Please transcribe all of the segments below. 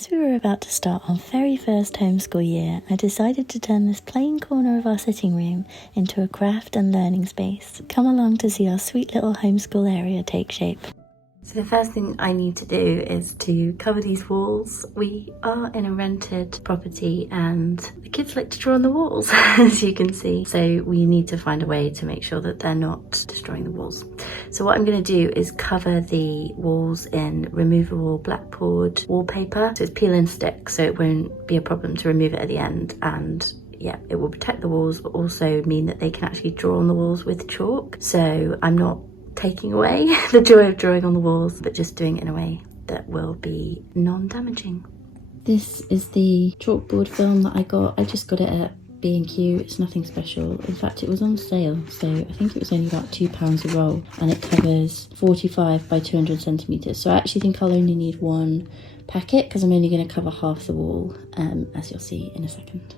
As we were about to start our very first homeschool year, I decided to turn this plain corner of our sitting room into a craft and learning space. Come along to see our sweet little homeschool area take shape. So the first thing I need to do is to cover these walls. We are in a rented property and the kids like to draw on the walls, as you can see. So we need to find a way to make sure that they're not destroying the walls. So what I'm going to do is cover the walls in removable blackboard wallpaper. So it's peel and stick, so it won't be a problem to remove it at the end. And yeah, it will protect the walls, but also mean that they can actually draw on the walls with chalk. So I'm not taking away the joy of drawing on the walls, but just doing it in a way that will be non-damaging. This is the chalkboard film that I got. I just got it at B&Q. It's nothing special. In fact, it was on sale, so I think it was only about £2 a roll, and it covers 45 by 200 centimetres. So I actually think I'll only need one packet because I'm only going to cover half the wall, as you'll see in a second.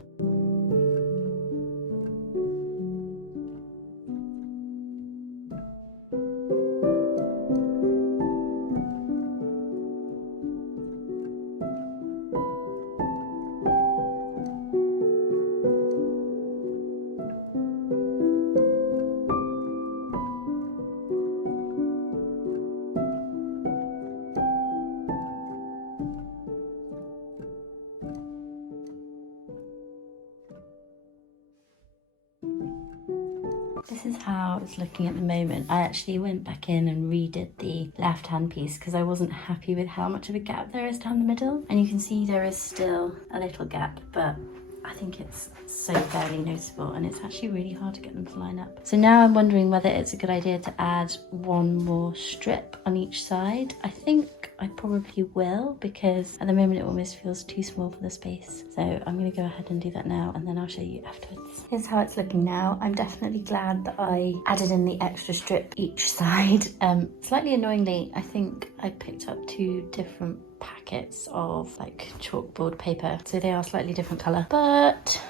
This is how it's looking at the moment. I actually went back in and redid the left-hand piece because I wasn't happy with how much of a gap there is down the middle. And you can see there is still a little gap, but I think it's so barely noticeable and it's actually really hard to get them to line up. So now I'm wondering whether it's a good idea to add one more strip on each side. I think I probably will, because at the moment it almost feels too small for the space. So I'm going to go ahead and do that now and then I'll show you afterwards. Here's how it's looking now. I'm definitely glad that I added in the extra strip each side. Slightly annoyingly, I think I picked up 2 different packets of like chalkboard paper, so they are slightly different colour, but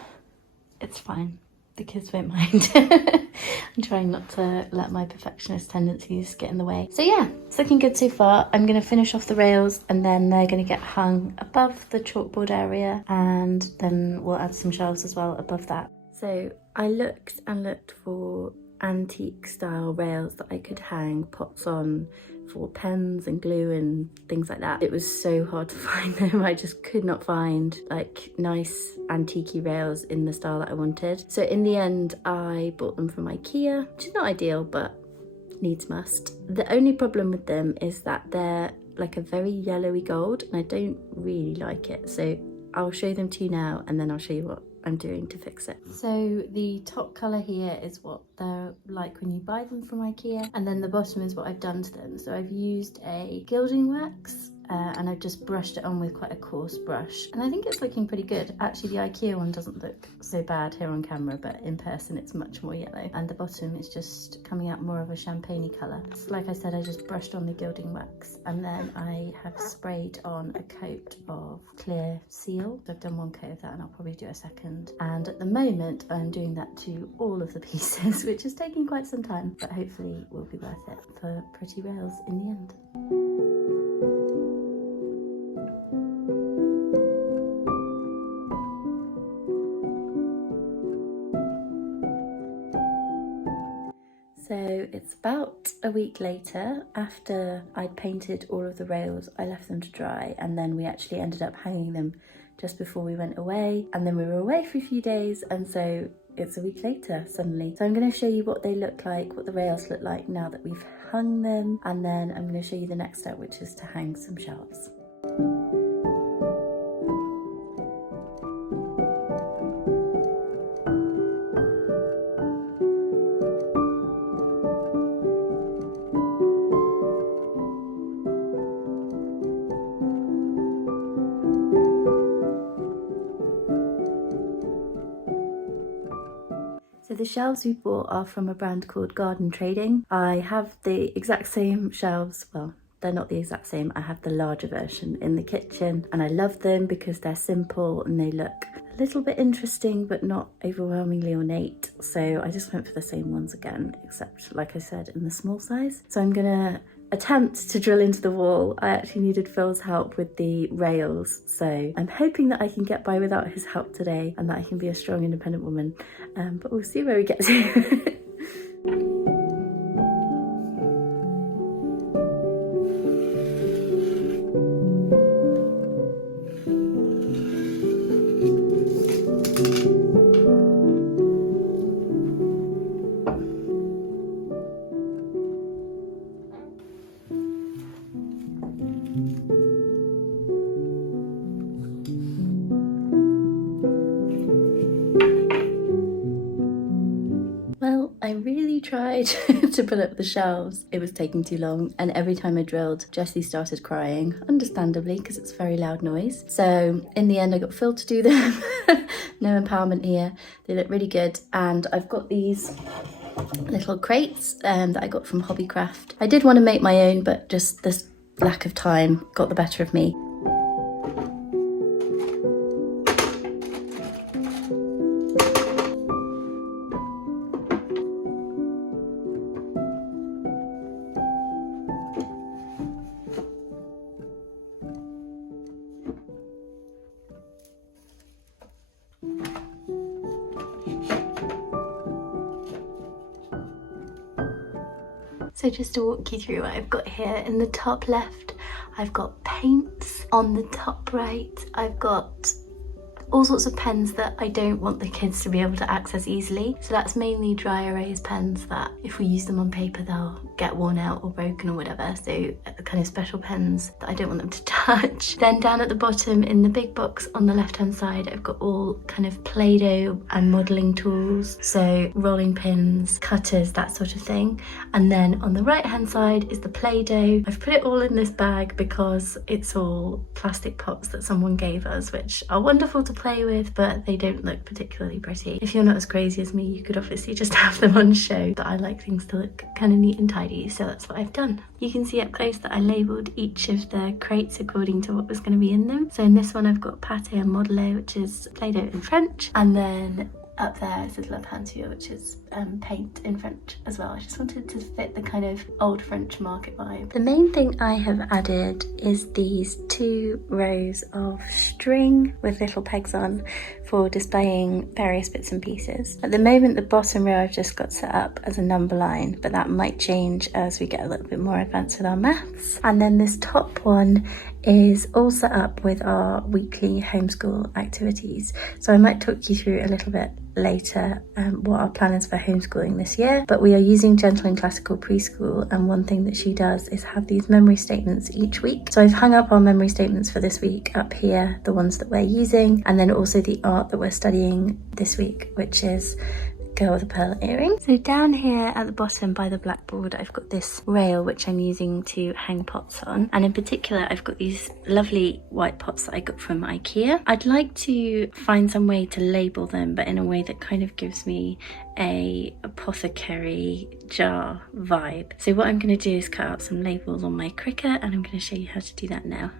it's fine. The kids won't mind. I'm trying not to let my perfectionist tendencies get in the way. So yeah, it's looking good so far. I'm going to finish off the rails and then they're going to get hung above the chalkboard area, and then we'll add some shelves as well above that. So I looked and looked for antique style rails that I could hang pots on for pens and glue and things like that. It was so hard to find them. I just could not find like nice antique rails in the style that I wanted. So in the end I bought them from IKEA, which is not ideal, but needs must. The only problem with them is that they're like a very yellowy gold and I don't really like it. So I'll show them to you now and then I'll show you what I'm doing to fix it. So the top colour here is what they're like when you buy them from IKEA, and then the bottom is what I've done to them. So I've used a gilding wax and I've just brushed it on with quite a coarse brush, and I think it's looking pretty good. Actually the IKEA one doesn't look so bad here on camera, but in person it's much more yellow, and the bottom is just coming out more of a champagne-y colour. So like I said, I just brushed on the gilding wax and then I have sprayed on a coat of clear seal. So I've done one coat of that and I'll probably do a second, and at the moment I'm doing that to all of the pieces, which is taking quite some time, but hopefully will be worth it for pretty rails in the end. So it's about a week later. After I'd painted all of the rails, I left them to dry, and then we actually ended up hanging them just before we went away, and then we were away for a few days, and so it's a week later suddenly. So I'm going to show you what they look like, what the rails look like now that we've hung them, and then I'm going to show you the next step, which is to hang some shelves. So the shelves we bought are from a brand called Garden Trading. I have the exact same shelves, well, they're not the exact same, I have the larger version in the kitchen, and I love them because they're simple and they look a little bit interesting but not overwhelmingly ornate. So I just went for the same ones again, except like I said, in the small size. So I'm gonna attempt to drill into the wall, I actually needed Phil's help with the rails. So I'm hoping that I can get by without his help today and that I can be a strong, independent woman. But we'll see where we get to. Well, I really tried to put up the shelves. It was taking too long, and every time I drilled, Jessie started crying, understandably, because it's a very loud noise. So in the end, I got Phil to do them. No empowerment here. They look really good, and I've got these little crates that I got from Hobbycraft. I did want to make my own, but just this lack of time got the better of me. So just to walk you through what I've got here, in the top left, I've got paints. On the top right, I've got all sorts of pens that I don't want the kids to be able to access easily. So that's mainly dry erase pens that if we use them on paper, they'll get worn out or broken or whatever. So the kind of special pens that I don't want them to touch. Then down at the bottom in the big box on the left-hand side, I've got all kind of Play-Doh and modelling tools. So rolling pins, cutters, that sort of thing. And then on the right-hand side is the Play-Doh. I've put it all in this bag because it's all plastic pots that someone gave us, which are wonderful to play with, but they don't look particularly pretty. If you're not as crazy as me, you could obviously just have them on show, but I like things to look kind of neat and tidy, so that's what I've done. You can see up close that I labelled each of the crates according to what was going to be in them. So in this one I've got pâté and modelé, which is Play-Doh in French, and then up there is La Peinture, which is paint in French as well. I just wanted to fit the kind of old French market vibe. The main thing I have added is these 2 rows of string with little pegs on for displaying various bits and pieces. At the moment, the bottom row I've just got set up as a number line, but that might change as we get a little bit more advanced with our maths. And then this top one is all set up with our weekly homeschool activities. So I might talk you through a little bit later what our plan is for homeschooling this year, but we are using Gentle and Classical Preschool, and one thing that she does is have these memory statements each week. So I've hung up our memory statements for this week up here, the ones that we're using, and then also the art that we're studying this week, which is Girl with a Pearl Earring. So down here at the bottom by the blackboard, I've got this rail which I'm using to hang pots on, and in particular I've got these lovely white pots that I got from IKEA. I'd like to find some way to label them, but in a way that kind of gives me a apothecary jar vibe. So what I'm going to do is cut out some labels on my Cricut, and I'm going to show you how to do that now.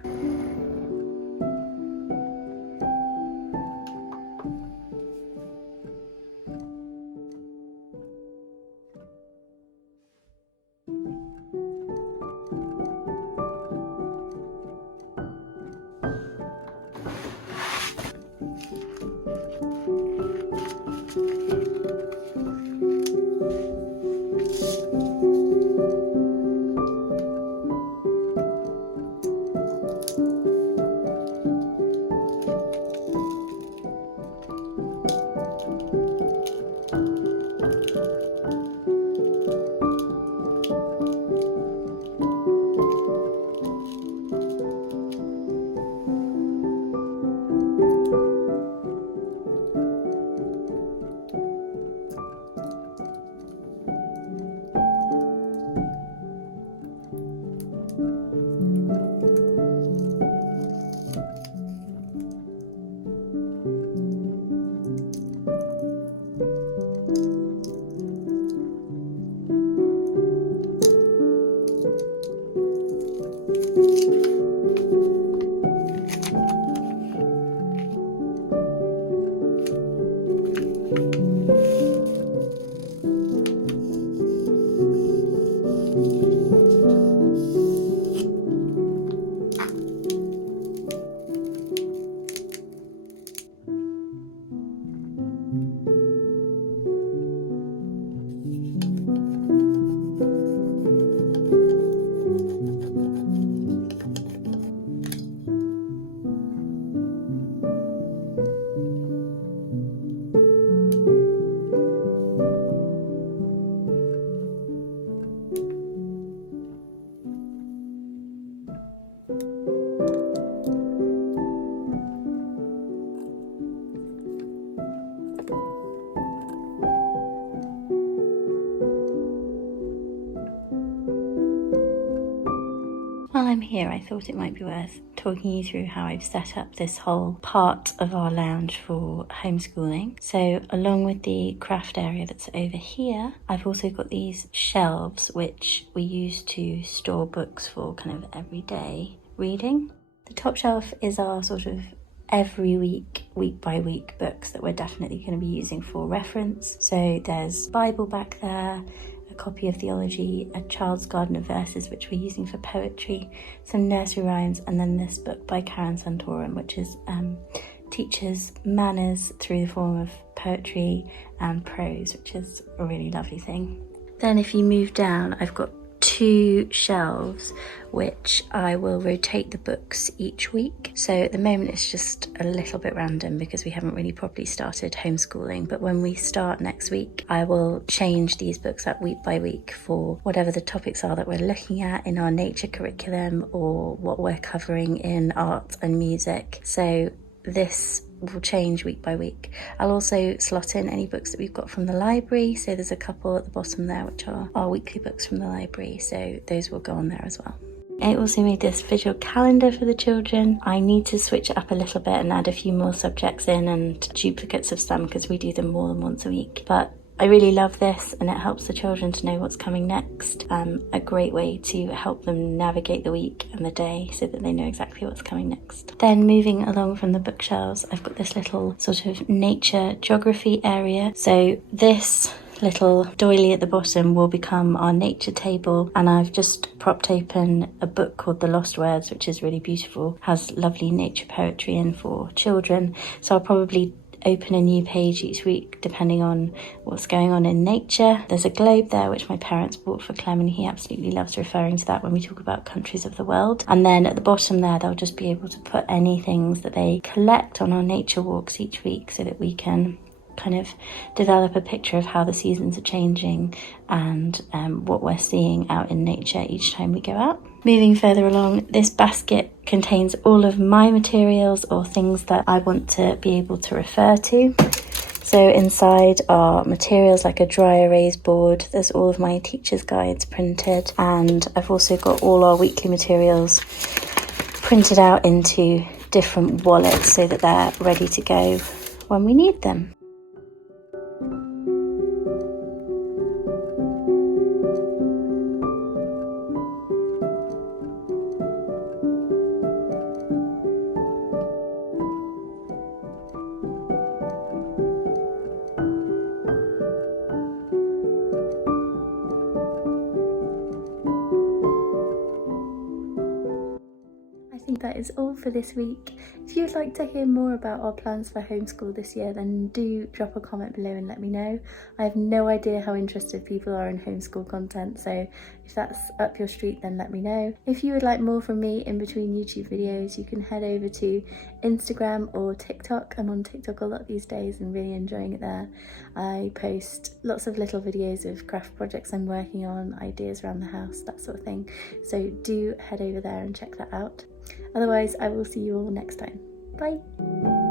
I'm here, I thought it might be worth talking you through how I've set up this whole part of our lounge for homeschooling. So along with the craft area that's over here, I've also got these shelves which we use to store books for kind of everyday reading. The top shelf is our sort of every week by week books that we're definitely going to be using for reference. So there's Bible back there, a copy of theology, a child's garden of verses which we're using for poetry, some nursery rhymes, and then this book by Karen Santorum which is teaches manners through the form of poetry and prose, which is a really lovely thing. Then if you move down, I've got 2 shelves which I will rotate the books each week. So at the moment it's just a little bit random because we haven't really properly started homeschooling, but when we start next week I will change these books up week by week for whatever the topics are that we're looking at in our nature curriculum or what we're covering in art and music. So this will change week by week. I'll also slot in any books that we've got from the library, so there's a couple at the bottom there which are our weekly books from the library, so those will go on there as well. I also made this visual calendar for the children. I need to switch it up a little bit and add a few more subjects in and duplicates of some because we do them more than once a week, but I really love this and it helps the children to know what's coming next. A great way to help them navigate the week and the day so that they know exactly what's coming next. Then moving along from the bookshelves, I've got this little sort of nature geography area. So this little doily at the bottom will become our nature table, and I've just propped open a book called The Lost Words, which is really beautiful, has lovely nature poetry in for children. So I'll probably open a new page each week depending on what's going on in nature. There's a globe there which my parents bought for Clem and he absolutely loves referring to that when we talk about countries of the world. And then at the bottom there they'll just be able to put any things that they collect on our nature walks each week so that we can kind of develop a picture of how the seasons are changing and what we're seeing out in nature each time we go out. Moving further along, this basket contains all of my materials or things that I want to be able to refer to. So inside are materials like a dry erase board, there's all of my teacher's guides printed, and I've also got all our weekly materials printed out into different wallets so that they're ready to go when we need them. I think that is all for this week. If you'd like to hear more about our plans for homeschool this year, then do drop a comment below and let me know. I have no idea how interested people are in homeschool content, so if that's up your street then let me know. If you would like more from me in between YouTube videos, you can head over to Instagram or TikTok. I'm on TikTok a lot these days and really enjoying it there. I post lots of little videos of craft projects I'm working on, ideas around the house, that sort of thing. So do head over there and check that out. Otherwise, I will see you all next time. Bye!